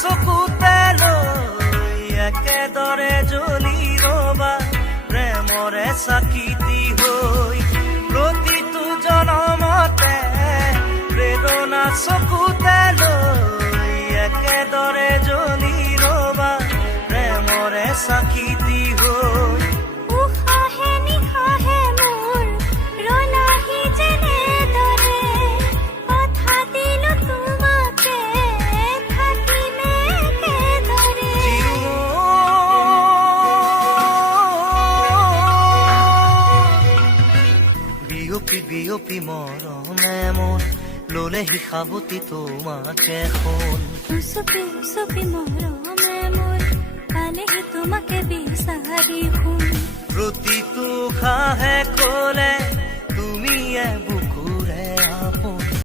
চকুতে লৈ একেদৰে জ্বলি ৰবা প্ৰেমৰে চাকিতি হৈ প্ৰতিটো জনমতে প্ৰেৰণা চকুতে লৈ একেদৰে জ্বলি ৰবা প্ৰেমৰে চাকিতি হৈ উশাহে নিশাহে মোৰ ৰলাহি যেনেদৰে কথা দিলো তোমাকে থাকিমে একেদৰে বিয়পি বিয়পি মৰমে মোৰ ললেহি সাৱতি তোমাকে শুন উচপি উচপি মৰমে মোৰ পালেহি তোমাকে বিচাৰি শুন প্ৰতিটো খাহে কলে তুমি